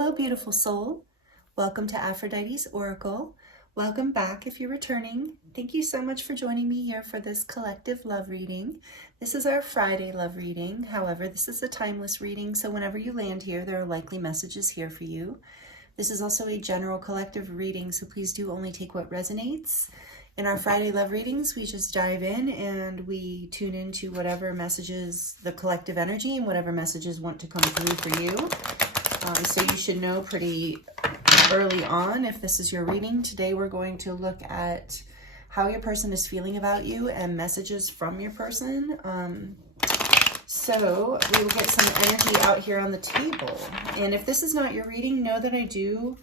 Hello, beautiful soul. Welcome to Aphrodite's Oracle. Welcome back if you're returning. Thank you so much for joining me here for this collective love reading. This is our Friday love reading. However, this is a timeless reading, so whenever you land here, there are likely messages here for you. This is also a general collective reading, so please do only take what resonates. In our Friday love readings, we just dive in and we tune into whatever messages, the collective energy, and whatever messages want to come through for you. So you should know pretty early on if this is your reading. Today we're going to look at how your person is feeling about you and messages from your person. So we will get some energy out here on the table. And if this is not your reading, know that I do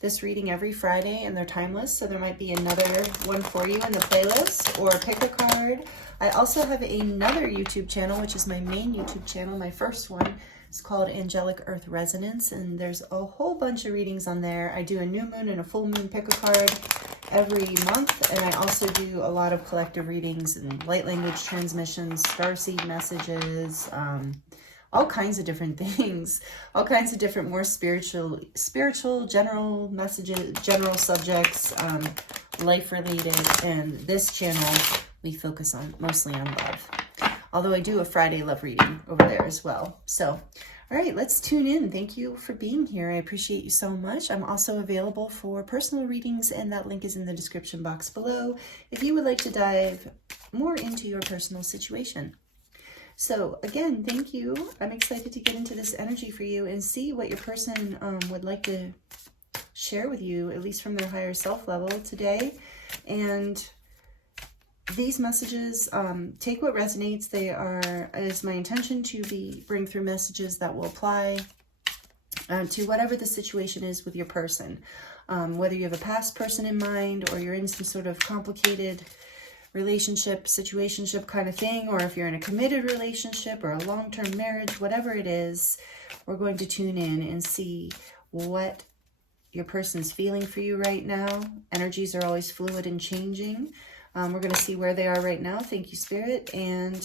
this reading every Friday and they're timeless. So there might be another one for you in the playlist, or pick a card. I also have another YouTube channel, which is my main YouTube channel, my first one. It's called Angelic Earth Resonance, and there's a whole bunch of readings on there. I do a new moon and a full moon pick a card every month, and I also do a lot of collective readings and light language transmissions, starseed messages, all kinds of different things, all kinds of different more spiritual general messages, general subjects, life related. And this channel we focus on mostly on love, although I do a Friday love reading over there as well. So all right, let's tune in. Thank you for being here. I appreciate you so much. I'm also available for personal readings, and that link is in the description box below if you would like to dive more into your personal situation. So again, thank you. I'm excited to get into this energy for you and see what your person would like to share with you, at least from their higher self level today. And these messages, take what resonates. It is my intention to bring through messages that will apply to whatever the situation is with your person. Whether you have a past person in mind, or you're in some sort of complicated relationship, situationship kind of thing, or if you're in a committed relationship or a long-term marriage, whatever it is, we're going to tune in and see what your person's feeling for you right now. Energies are always fluid and changing. We're going to see where they are right now. Thank you, Spirit. And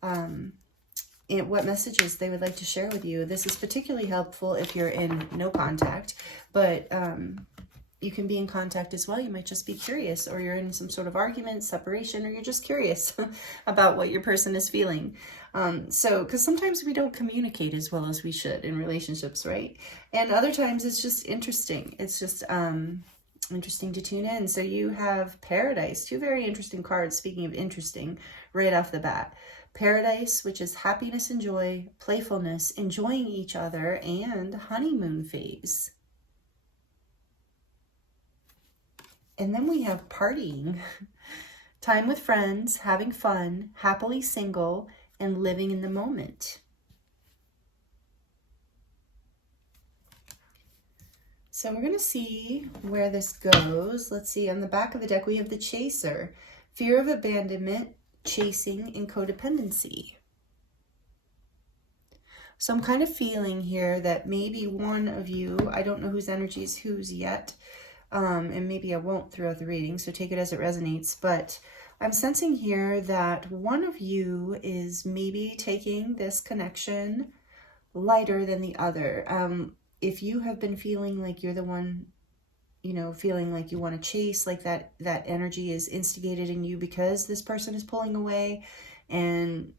what messages they would like to share with you. This is particularly helpful if you're in no contact, but you can be in contact as well. You might just be curious, or you're in some sort of argument, separation, or you're just curious about what your person is feeling. Because sometimes we don't communicate as well as we should in relationships, right? And other times it's just interesting. It's just interesting to tune in. So you have Paradise, two very interesting cards. Speaking of interesting, right off the bat, Paradise, which is happiness and joy, playfulness, enjoying each other, and honeymoon phase. And then we have partying, time with friends, having fun, happily single, and living in the moment. So we're going to see where this goes. Let's see, on the back of the deck, we have the Chaser. Fear of abandonment, chasing, and codependency. So I'm kind of feeling here that maybe one of you, I don't know whose energy is whose yet, and maybe I won't throughout the reading, so take it as it resonates, but I'm sensing here that one of you is maybe taking this connection lighter than the other. If you have been feeling like you're the one, feeling like you want to chase, like that energy is instigated in you because this person is pulling away, and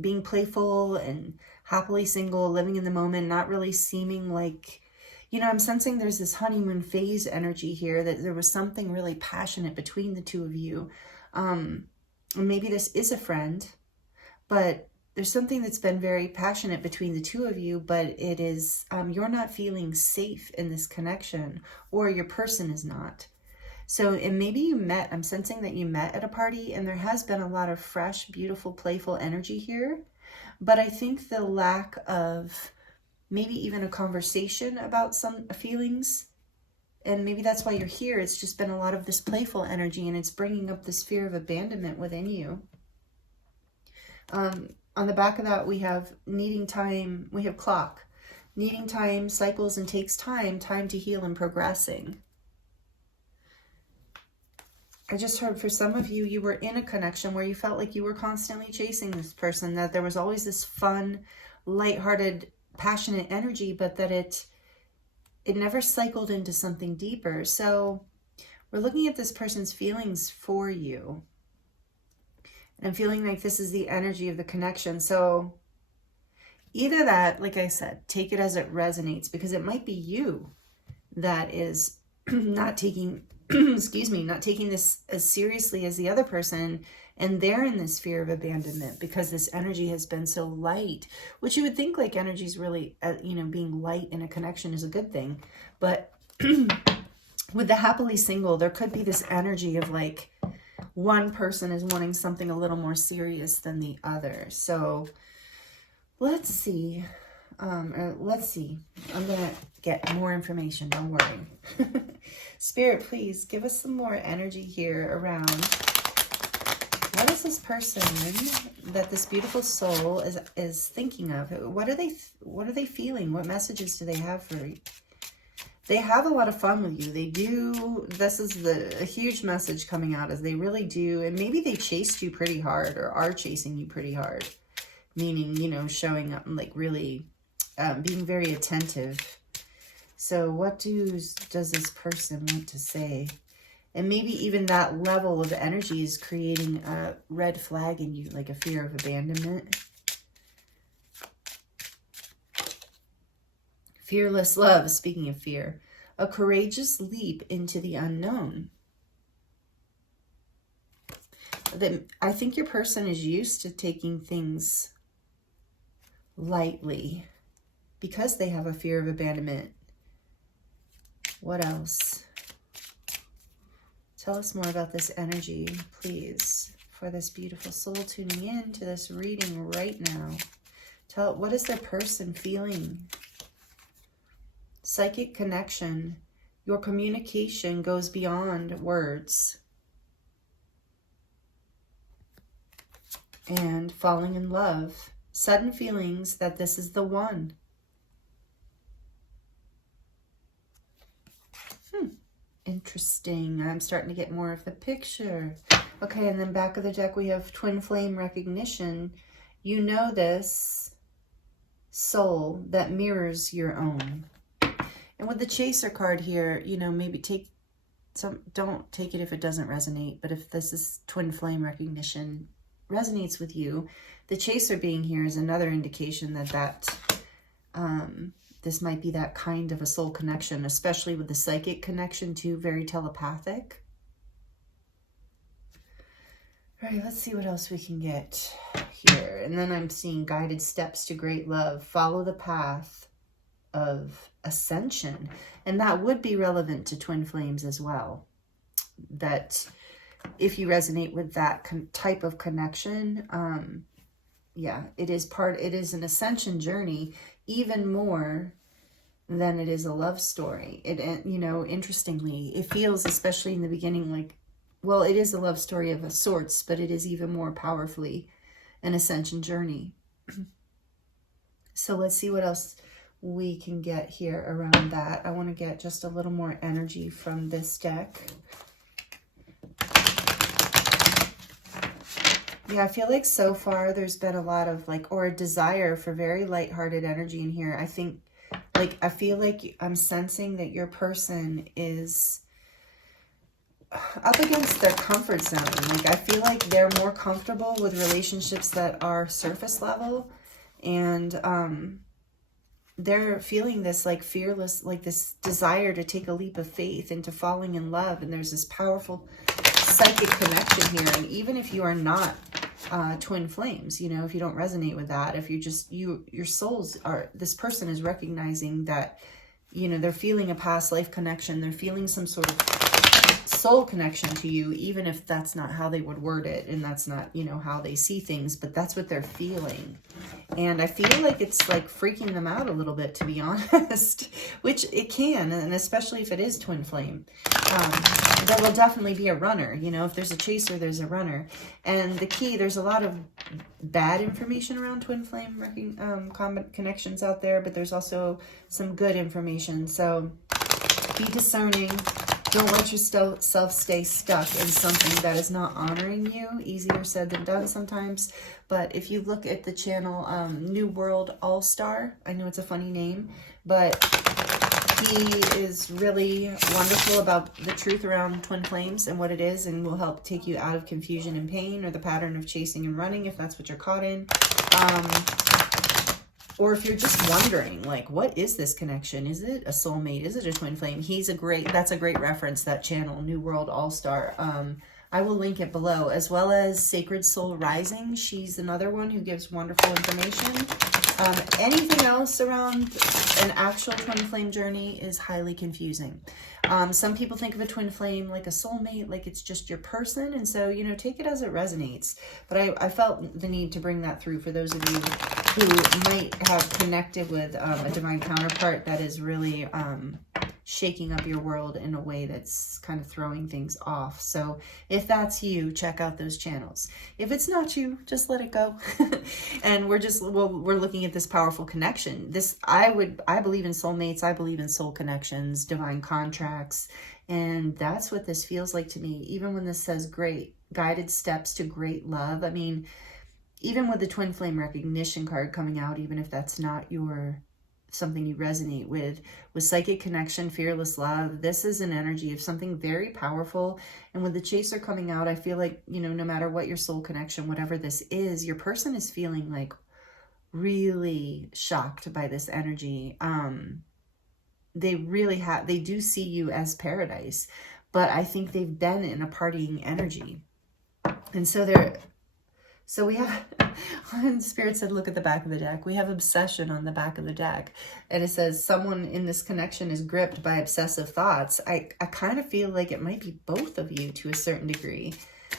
being playful and happily single, living in the moment, not really seeming like, I'm sensing there's this honeymoon phase energy here, that there was something really passionate between the two of you. Maybe this is a friend, but there's something that's been very passionate between the two of you, but it is, you're not feeling safe in this connection, or your person is not. So, and maybe you met, I'm sensing that you met at a party, and there has been a lot of fresh, beautiful, playful energy here. But I think the lack of maybe even a conversation about some feelings, and maybe that's why you're here. It's just been a lot of this playful energy, and it's bringing up this fear of abandonment within you. On the back of that, we have needing time. We have clock, needing time, cycles, and takes time to heal and progressing. I just heard for some of you, you were in a connection where you felt like you were constantly chasing this person, that there was always this fun, lighthearted, passionate energy, but that it never cycled into something deeper. So we're looking at this person's feelings for you. And I'm feeling like this is the energy of the connection. So either that, like I said, take it as it resonates, because it might be you that is not taking, excuse me, not taking this as seriously as the other person, and they're in this fear of abandonment because this energy has been so light, which you would think like energy is really, you know, being light in a connection is a good thing. But with the happily single, there could be this energy of like one person is wanting something a little more serious than the other. So let's see. Let's see. I'm going to get more information. Don't worry. Spirit, please give us some more energy here around what is this person that this beautiful soul is thinking of? What are they feeling? What messages do they have for you? They have a lot of fun with you. They do. This is a huge message coming out, as they really do. And maybe they chased you pretty hard, or are chasing you pretty hard. Meaning, you know, showing up and like really being very attentive. So what does this person want to say? And maybe even that level of energy is creating a red flag in you, like a fear of abandonment. Fearless love, speaking of fear, a courageous leap into the unknown. I think your person is used to taking things lightly because they have a fear of abandonment. What else? Tell us more about this energy, please, for this beautiful soul tuning in to this reading right now. What is their person feeling? Psychic connection. Your communication goes beyond words. And falling in love. Sudden feelings that this is the one. Interesting. I'm starting to get more of the picture. Okay, and then back of the deck we have twin flame recognition. You know this soul that mirrors your own. And with the chaser card here, you know, maybe don't take it if it doesn't resonate, but if this is twin flame recognition resonates with you, the chaser being here is another indication that this might be that kind of a soul connection, especially with the psychic connection too, very telepathic. All right, let's see what else we can get here. And then I'm seeing guided steps to great love. Follow the path of ascension. And that would be relevant to twin flames as well. That if you resonate with that type of connection, yeah, it is an ascension journey, even more than it is a love story. You know, interestingly, it feels, especially in the beginning, like, well, it is a love story of sorts, but it is even more powerfully an ascension journey. So let's see what else we can get here around that. I want to get just a little more energy from this deck. Yeah, I feel like so far there's been a lot of like, or a desire for very lighthearted energy in here. I think, like, I feel like I'm sensing that your person is up against their comfort zone. Like, I feel like they're more comfortable with relationships that are surface level, and they're feeling this like fearless, like this desire to take a leap of faith into falling in love. And there's this powerful psychic connection here. And even if you are not twin flames, you know, if you don't resonate with that, if you just, your souls are, this person is recognizing that, you know, they're feeling a past life connection. They're feeling some sort of soul connection to you, even if that's not how they would word it, and that's not, you know, how they see things, but that's what they're feeling. And I feel like it's like freaking them out a little bit, to be honest, which it can, and especially if it is twin flame. There will definitely be a runner, you know, if there's a chaser, there's a runner. And the key, there's a lot of bad information around twin flame connections out there, but there's also some good information. So be discerning. Don't let yourself stay stuck in something that is not honoring you. Easier said than done sometimes. But if you look at the channel New World All-Star, I know it's a funny name, but He is really wonderful about the truth around twin flames and what it is, and will help take you out of confusion and pain, or the pattern of chasing and running, if that's what you're caught in. Or if you're just wondering, like, what is this connection? Is it a soulmate? Is it a twin flame? That's a great reference, that channel, New World All-Star. I will link it below, as well as Sacred Soul Rising. She's another one who gives wonderful information. Anything else around an actual twin flame journey is highly confusing. Some people think of a twin flame like a soulmate, like it's just your person. And so, you know, take it as it resonates. But I felt the need to bring that through for those of you who might have connected with a divine counterpart that is really shaking up your world in a way that's kind of throwing things off. So if that's you, check out those channels. If it's not you, just let it go. And we're looking at this powerful connection. I believe in soulmates. I believe in soul connections, divine contracts. And that's what this feels like to me. Even when this says great guided steps to great love. I mean, even with the twin flame recognition card coming out, even if that's not something you resonate with psychic connection, fearless love, this is an energy of something very powerful. And with the chaser coming out, I feel like, you know, no matter what your soul connection, whatever this is, your person is feeling like really shocked by this energy. They do see you as paradise, but I think they've been in a partying energy. And so we have, when Spirit said, look at the back of the deck, we have obsession on the back of the deck. And it says someone in this connection is gripped by obsessive thoughts. I kind of feel like it might be both of you to a certain degree.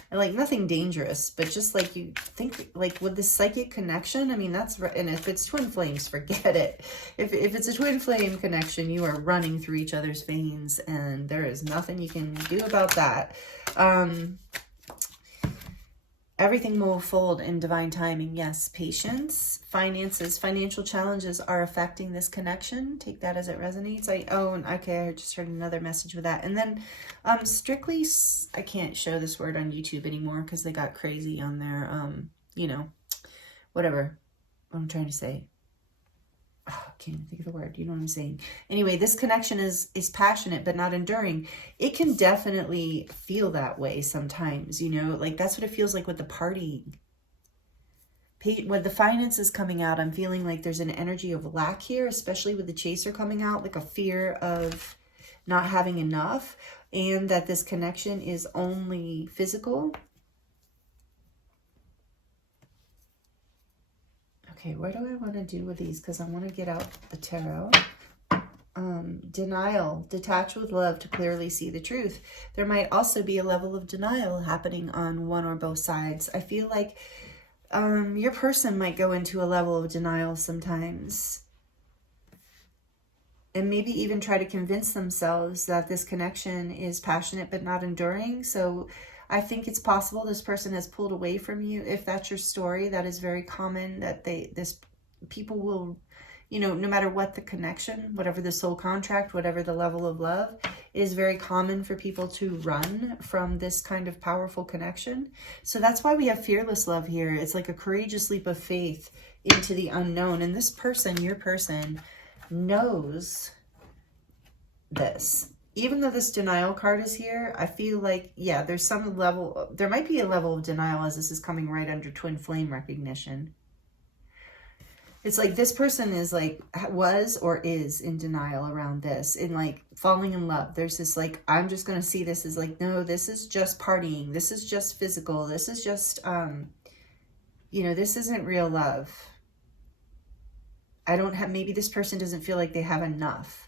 And like nothing dangerous, but just like you think, like with this psychic connection, I mean, and if it's twin flames, forget it. If it's a twin flame connection, you are running through each other's veins, and there is nothing you can do about that. Everything will fold in divine timing. Yes, patience, finances, financial challenges are affecting this connection. Take that as it resonates. I just heard another message with that. And then strictly, I can't show this word on YouTube anymore because they got crazy on their, you know, whatever I'm trying to say. Oh, I can't even think of the word. You know what I'm saying? Anyway, this connection is passionate, but not enduring. It can definitely feel that way sometimes, you know, like that's what it feels like with the partying. With the finances coming out, I'm feeling like there's an energy of lack here, especially with the chaser coming out, like a fear of not having enough, and that this connection is only physical. Okay, what do I want to do with these? Because I want to get out the tarot. Denial. Detach with love to clearly see the truth. There might also be a level of denial happening on one or both sides. I feel like your person might go into a level of denial sometimes. And maybe even try to convince themselves that this connection is passionate but not enduring. So I think it's possible this person has pulled away from you. If that's your story, that is very common, that people will, you know, no matter what the connection, whatever the soul contract, whatever the level of love, it is very common for people to run from this kind of powerful connection. So that's why we have fearless love here. It's like a courageous leap of faith into the unknown. And this person, your person, knows this. Even though this denial card is here, I feel like, yeah, there might be a level of denial as this is coming right under twin flame recognition. It's like this person is like, was or is in denial around this, in like falling in love. There's this like, I'm just going to see this as like, no, this is just partying. This is just physical. This is just, you know, this isn't real love. Maybe this person doesn't feel like they have enough.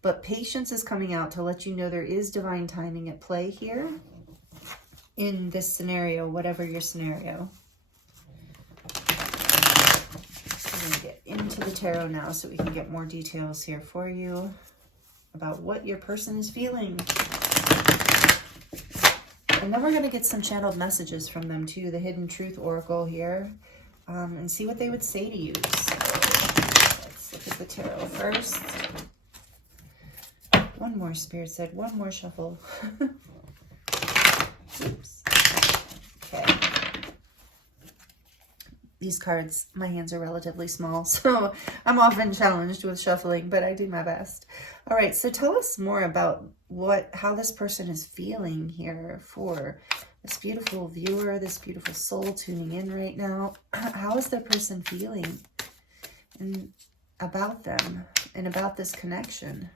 But patience is coming out to let you know there is divine timing at play here in this scenario, whatever your scenario. I'm going to get into the tarot now so we can get more details here for you about what your person is feeling. And then we're going to get some channeled messages from them too, the Hidden Truth Oracle here, and see what they would say to you. So let's look at the tarot first. One more, Spirit said. One more shuffle. Oops. Okay. these cards, my hands are relatively small, so I'm often challenged with shuffling, but I do my best. All right, so tell us more about how this person is feeling here for this beautiful viewer, this beautiful soul tuning in right now. How is the person feeling and about them and about this connection?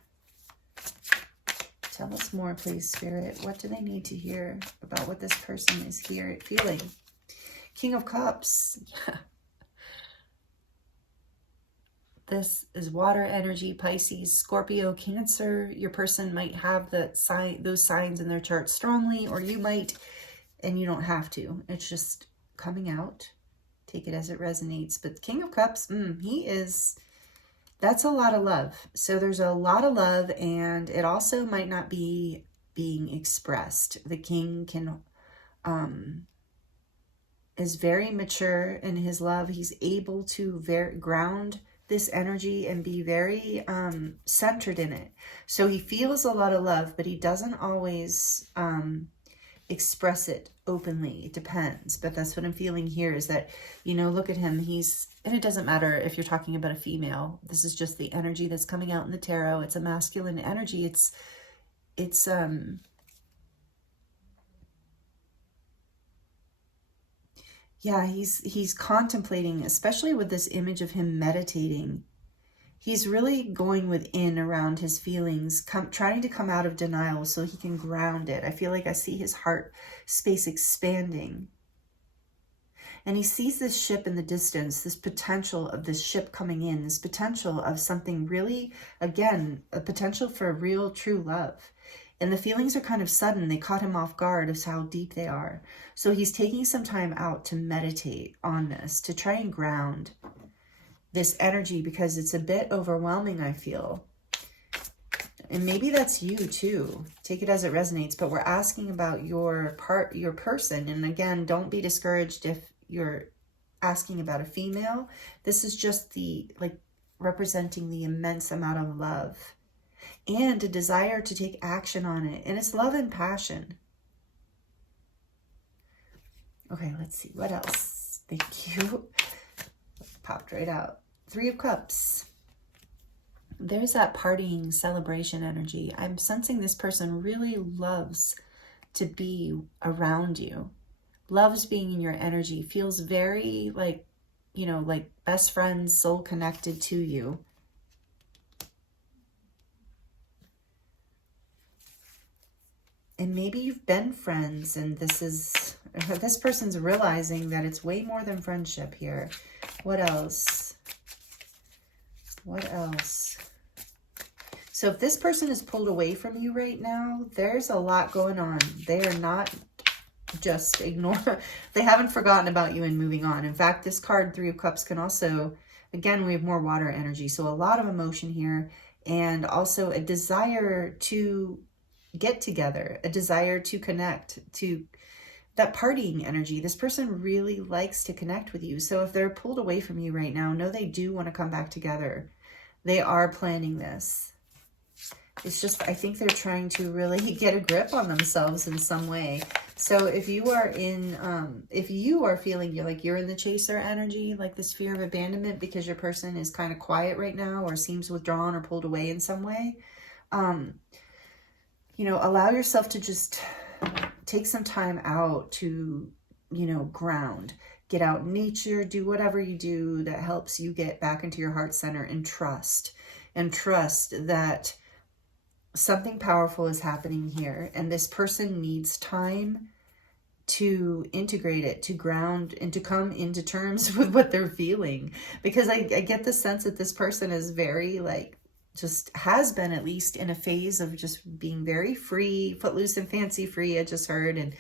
Tell us more, please, Spirit. What do they need to hear about what this person is here feeling? King of Cups. Yeah. This is water energy, Pisces, Scorpio, Cancer. Your person might have those signs in their chart strongly, or you might, and you don't have to. It's just coming out. Take it as it resonates. But King of Cups, that's a lot of love. So there's a lot of love, and it also might not be being expressed. The King can is very mature in his love. He's able to ground this energy and be very centered in it. So he feels a lot of love, but he doesn't always express it openly. It depends. But that's what I'm feeling here is that, look at him. And it doesn't matter if you're talking about a female. This is just the energy that's coming out in the tarot. It's a masculine energy. It's yeah, he's contemplating, especially with this image of him meditating. He's really going within around his feelings, trying to come out of denial so he can ground it. I feel like I see his heart space expanding. And he sees this ship in the distance, this potential of this ship coming in, this potential of something really, again, a potential for real, true love. And the feelings are kind of sudden. They caught him off guard of how deep they are. So he's taking some time out to meditate on this, to try and ground this energy, because it's a bit overwhelming, I feel. And maybe that's you too. Take it as it resonates. But we're asking about your person. And again, don't be discouraged if you're asking about a female. This is just representing the immense amount of love and a desire to take action on it. And it's love and passion. Okay, let's see. What else? Thank you. Popped right out. 3 of Cups. There's that partying celebration energy. I'm sensing this person really loves to be around you. Loves being in your energy. Feels very like best friends, soul connected to you. And maybe you've been friends, and this person's realizing that it's way more than friendship here. What else? What else? So if this person is pulled away from you right now, there's a lot going on. They are not just they haven't forgotten about you and moving on. In fact, this card, 3 of Cups, can also, again, we have more water energy. So a lot of emotion here, and also a desire to get together, a desire to connect, to that partying energy. This person really likes to connect with you. So if they're pulled away from you right now, know they do want to come back together. They are planning this. It's just, I think they're trying to really get a grip on themselves in some way. So if you are feeling you're in the chaser energy, like this fear of abandonment because your person is kind of quiet right now or seems withdrawn or pulled away in some way, allow yourself to just take some time out to, ground. Get out in nature, do whatever you do that helps you get back into your heart center, and trust that something powerful is happening here. And this person needs time to integrate it, to ground, and to come into terms with what they're feeling. Because I get the sense that this person is very just has been at least in a phase of just being very free, footloose and fancy free, I just heard, and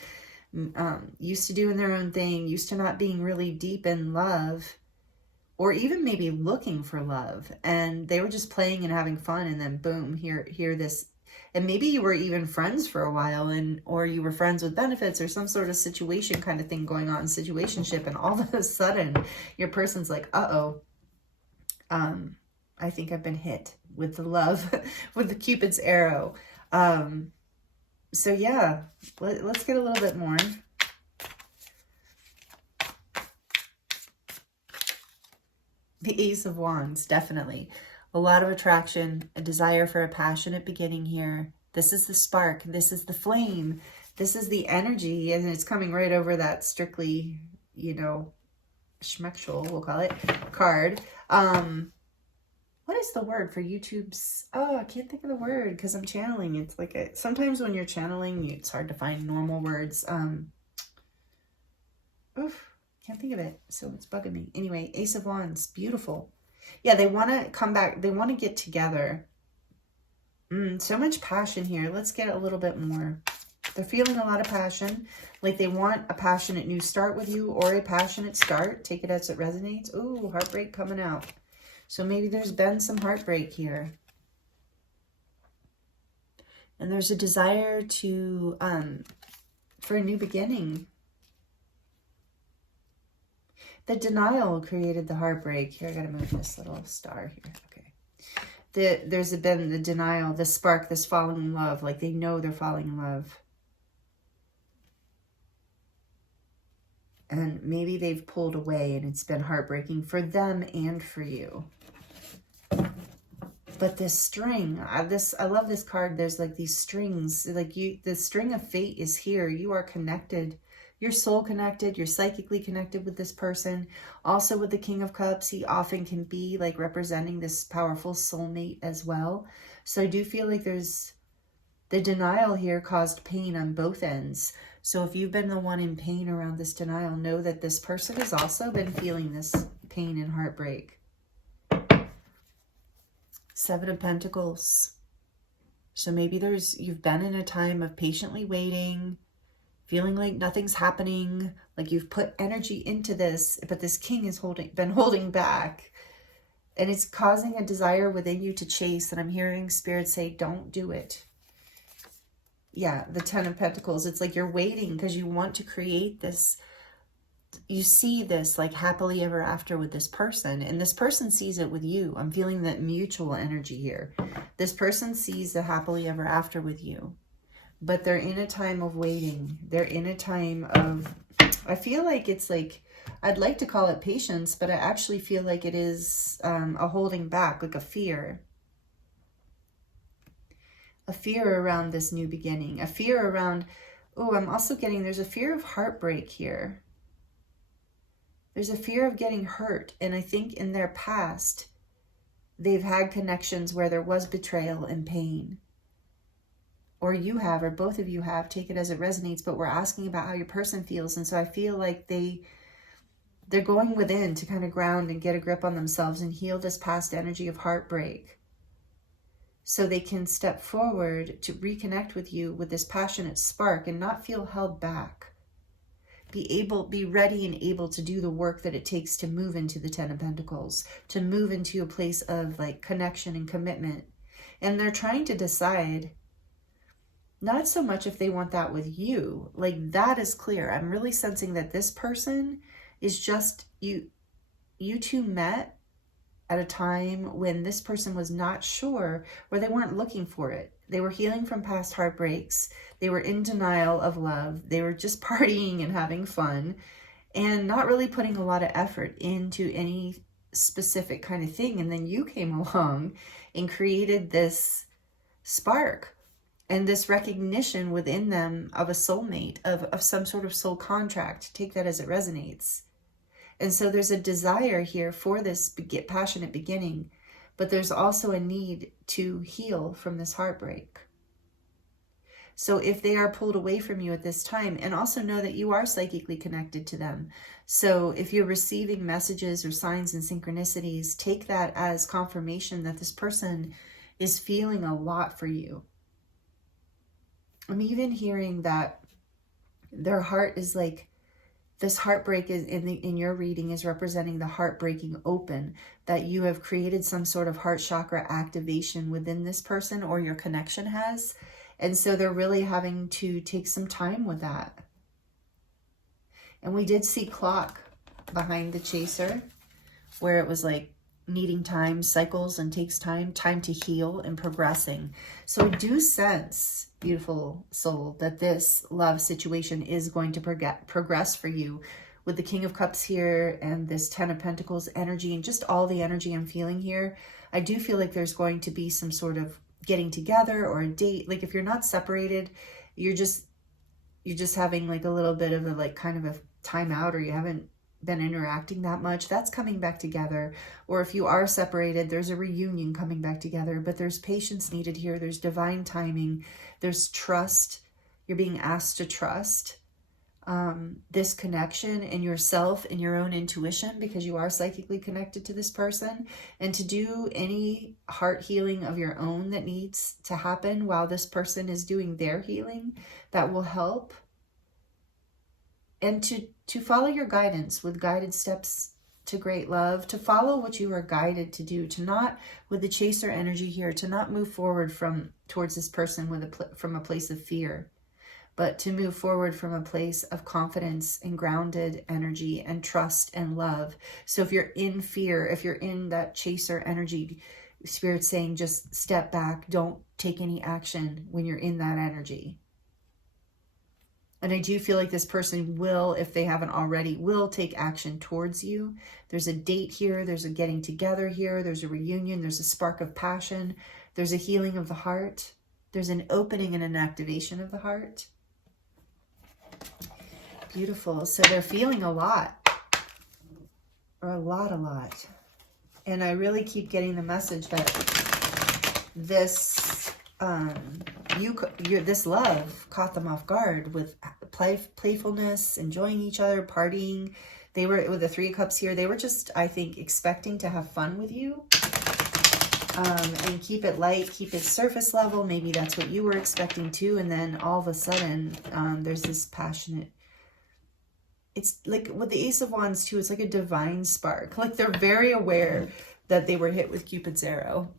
used to doing their own thing, used to not being really deep in love, or even maybe looking for love. And they were just playing and having fun, and then boom, here this. And maybe you were even friends for a while, or you were friends with benefits or some sort of situation kind of thing going on, situationship, and all of a sudden your person's like, uh-oh, I think I've been hit with the love, with the Cupid's arrow. So yeah, let's get a little bit more. The Ace of Wands, definitely. A lot of attraction, a desire for a passionate beginning here. This is the spark. This is the flame. This is the energy, and it's coming right over that strictly, you know, schmexual, we'll call it, card. What is the word for YouTube's? Oh, I can't think of the word because I'm channeling. It's like sometimes when you're channeling, it's hard to find normal words. Can't think of it. So it's bugging me. Anyway, Ace of Wands, beautiful. Yeah, they want to come back. They want to get together. So much passion here. Let's get a little bit more. They're feeling a lot of passion. Like they want a passionate new start with you or a passionate start. Take it as it resonates. Ooh, heartbreak coming out. So maybe there's been some heartbreak here. And there's a desire to, for a new beginning. The denial created the heartbreak. Here, I gotta move this little star here. Okay. There's been the denial, the spark, this falling in love. Like they know they're falling in love. And maybe they've pulled away and it's been heartbreaking for them and for you. But this string, I love this card. There's like these strings, like the string of fate is here. You are connected. You're soul connected. You're psychically connected with this person. Also with the King of Cups, he often can be like representing this powerful soulmate as well. So I do feel like there's the denial here caused pain on both ends. So if you've been the one in pain around this denial, know that this person has also been feeling this pain and heartbreak. Seven of Pentacles. So maybe you've been in a time of patiently waiting, feeling like nothing's happening, like you've put energy into this, but this king has been holding back. And it's causing a desire within you to chase. And I'm hearing Spirit say, don't do it. Yeah, the Ten of Pentacles. It's like you're waiting because you want to create this. You see this like happily ever after with this person, and this person sees it with you. I'm feeling that mutual energy here. This person sees the happily ever after with you, but they're in a time of waiting. They're in a time of, I feel like it's like, I'd like to call it patience, but I actually feel like it is a holding back, like a fear. A fear around this new beginning. A fear around, oh, I'm also getting, there's a fear of heartbreak here. There's a fear of getting hurt. And I think in their past, they've had connections where there was betrayal and pain. Or you have, or both of you have, take it as it resonates, but we're asking about how your person feels. And so I feel like they're going within to kind of ground and get a grip on themselves and heal this past energy of heartbreak. So they can step forward to reconnect with you with this passionate spark and not feel held back. Be ready and able to do the work that it takes to move into the Ten of Pentacles, to move into a place of like connection and commitment. And they're trying to decide not so much if they want that with you. Like that is clear. I'm really sensing that this person is just, you two met at a time when this person was not sure, or they weren't looking for it. They were healing from past heartbreaks. They were in denial of love. They were just partying and having fun and not really putting a lot of effort into any specific kind of thing. And then you came along and created this spark and this recognition within them of a soulmate, of some sort of soul contract. Take that as it resonates. And so there's a desire here for this passionate beginning, but there's also a need to heal from this heartbreak. So if they are pulled away from you at this time, and also know that you are psychically connected to them. So if you're receiving messages or signs and synchronicities, take that as confirmation that this person is feeling a lot for you. I'm even hearing that their heart is like, this heartbreak is in your reading is representing the heart breaking open, that you have created some sort of heart chakra activation within this person, or your connection has. And so they're really having to take some time with that. And we did see clock behind the chaser, where it was like needing time, cycles, and takes time to heal and progressing. So I do sense, beautiful soul, that this love situation is going to progress for you with the King of Cups here and this Ten of Pentacles energy and just all the energy I'm feeling here, I do feel like there's going to be some sort of getting together or a date. Like if you're not separated, you're just having like a little bit of a like kind of a timeout, or you haven't been interacting that much. That's coming back together. Or if you are separated, there's a reunion coming back together, but there's patience needed here. There's divine timing. There's trust. You're being asked to trust this connection in yourself and your own intuition, because you are psychically connected to this person, and to do any heart healing of your own that needs to happen while this person is doing their healing, that will help. And to follow your guidance with guided steps to great love, to follow what you are guided to do, to not, with the chaser energy here, to not move forward towards this person from a place of fear, but to move forward from a place of confidence and grounded energy and trust and love. So if you're in fear, if you're in that chaser energy, Spirit's saying just step back, don't take any action when you're in that energy. And I do feel like this person will, if they haven't already, will take action towards you. There's a date here. There's a getting together here. There's a reunion. There's a spark of passion. There's a healing of the heart. There's an opening and an activation of the heart. Beautiful. So they're feeling a lot. Or a lot. And I really keep getting the message that this... this love caught them off guard with playfulness, enjoying each other, partying. They were, with the Three of Cups here, they were just, I think, expecting to have fun with you. And keep it light, keep it surface level. Maybe that's what you were expecting too. And then all of a sudden, there's this passionate, it's like with the Ace of Wands too, it's like a divine spark. Like they're very aware that they were hit with Cupid's arrow.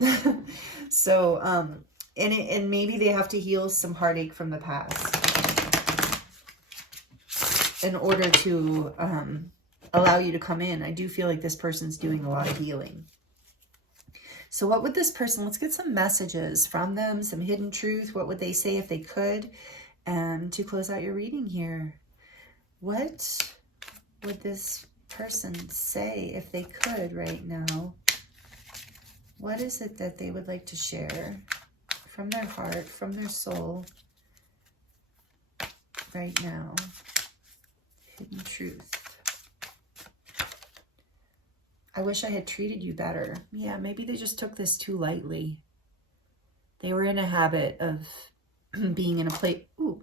So, and maybe they have to heal some heartache from the past in order to allow you to come in. I do feel like this person's doing a lot of healing. So what would this person, let's get some messages from them, some hidden truth. What would they say if they could? And to close out your reading here, what would this person say if they could right now? What is it that they would like to share from their heart, from their soul, right now? Hidden truth. I wish I had treated you better. Yeah, maybe they just took this too lightly. They were in a habit of being in a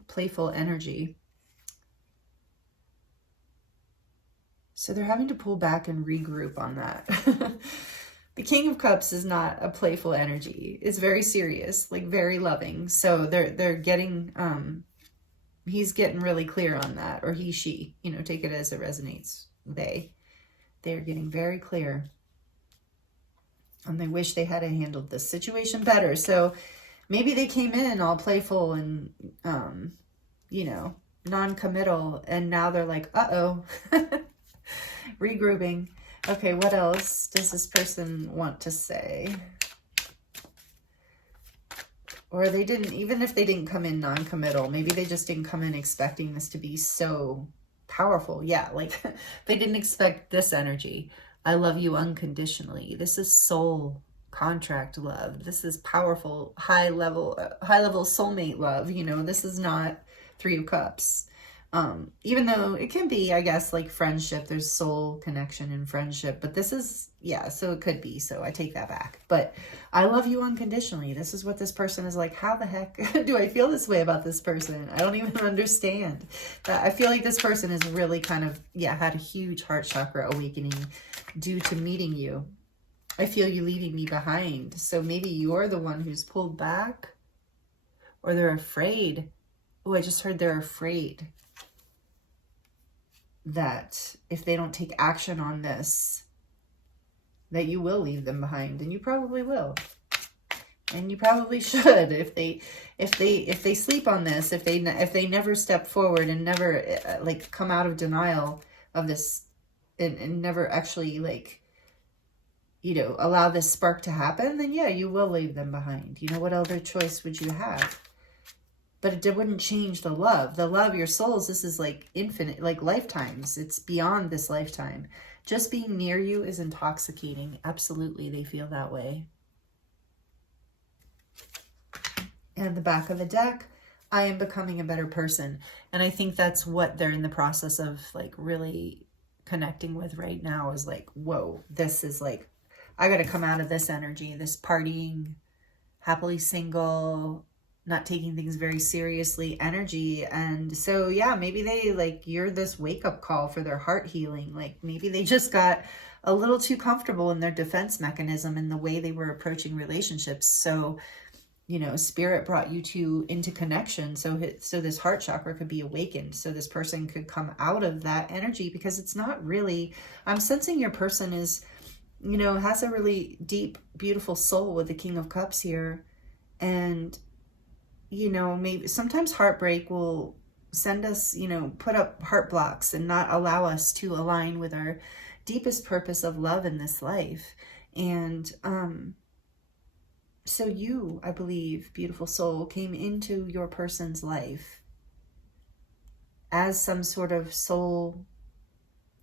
playful energy. So they're having to pull back and regroup on that. The King of Cups is not a playful energy. It's very serious, like very loving. So they're getting, he's getting really clear on that, or he, she, you know, take it as it resonates. They're getting very clear. And they wish they had handled this situation better. So maybe they came in all playful and, you know, non-committal. And now they're like, uh-oh, regrouping. Okay, what else does this person want to say? Or they didn't, even if they didn't come in non-committal, maybe they just didn't come in expecting this to be so powerful. Yeah, like they didn't expect this energy. I love you unconditionally. This is soul contract love. This is powerful, high level soulmate love. You know, this is not Three of Cups. Even though it can be, I guess, like friendship, there's soul connection and friendship, but this is, yeah, so it could be, so I take that back. But I love you unconditionally. This is what this person is like. How the heck do I feel this way about this person? I don't even understand. I feel like this person is really kind of, yeah, had a huge heart chakra awakening due to meeting you. I feel you leaving me behind. So maybe you're the one who's pulled back, or they're afraid. Oh, I just heard they're afraid that if they don't take action on this, that you will leave them behind. And you probably will. And you probably should. If they sleep on this, if they never step forward and never like come out of denial of this and never actually, like, you know, allow this spark to happen, then yeah, you will leave them behind. You know, what other choice would you have? but it wouldn't change the love. The love, your souls, this is like infinite, like lifetimes. It's beyond this lifetime. Just being near you is intoxicating. Absolutely, they feel that way. And the back of the deck, I am becoming a better person. And I think that's what they're in the process of like really connecting with right now, is like, whoa, this is like, I got to come out of this energy, this partying, happily single, not taking things very seriously energy. And so, yeah, maybe they like, you're this wake up call for their heart healing. Like maybe they just got a little too comfortable in their defense mechanism and the way they were approaching relationships. So, you know, spirit brought you two into connection. So this heart chakra could be awakened. So this person could come out of that energy, because it's not really, I'm sensing your person is, you know, has a really deep, beautiful soul with the King of Cups here. And, you know, maybe sometimes heartbreak will send us, you know, put up heart blocks and not allow us to align with our deepest purpose of love in this life. And, so you, I believe, beautiful soul, came into your person's life as some sort of soul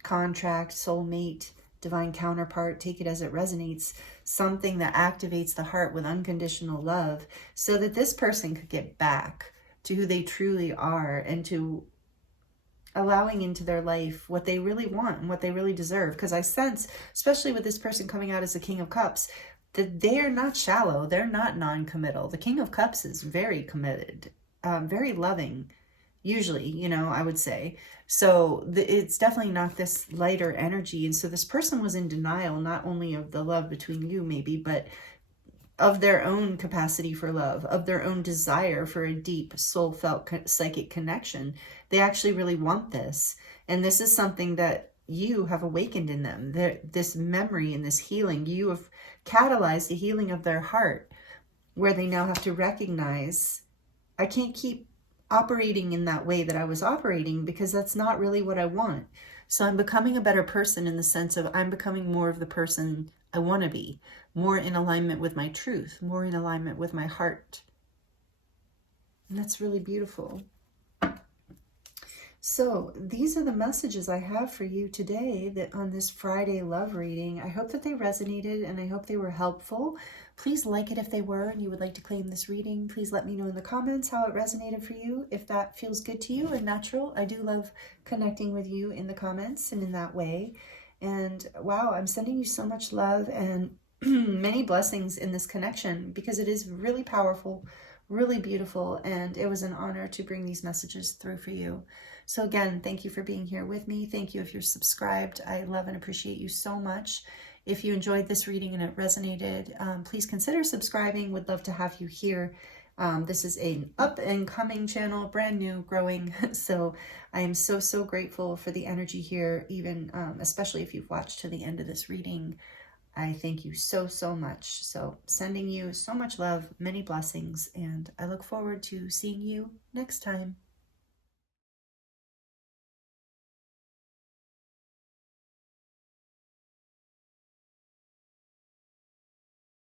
contract, soulmate, divine counterpart, take it as it resonates, something that activates the heart with unconditional love, so that this person could get back to who they truly are and to allowing into their life what they really want and what they really deserve. Because I sense, especially with this person coming out as the King of Cups, that they are not shallow. They're not non-committal. The King of Cups is very committed, very loving, usually, you know, I would say. So it's definitely not this lighter energy. And so this person was in denial, not only of the love between you maybe, but of their own capacity for love, of their own desire for a deep soul-felt psychic connection. They actually really want this. And this is something that you have awakened in them. This memory and this healing, you have catalyzed the healing of their heart, where they now have to recognize, I can't keep operating in that way that I was operating, because that's not really what I want. So I'm becoming a better person in the sense of I'm becoming more of the person I want to be, more in alignment with my truth, more in alignment with my heart. And that's really beautiful. So these are the messages I have for you today, that on this Friday love reading. I hope that they resonated and I hope they were helpful. Please like it if they were and you would like to claim this reading. Please let me know in the comments how it resonated for you, if that feels good to you and natural. I do love connecting with you in the comments and in that way. And wow, I'm sending you so much love and many blessings in this connection, because it is really powerful, really beautiful, and it was an honor to bring these messages through for you. So again, thank you for being here with me. Thank you if you're subscribed. I love and appreciate you so much. If you enjoyed this reading and it resonated, please consider subscribing. Would love to have you here. This is an up-and-coming channel, brand new, growing. So I am so, so grateful for the energy here, even especially if you've watched to the end of this reading. I thank you so, so much. So sending you so much love, many blessings, and I look forward to seeing you next time.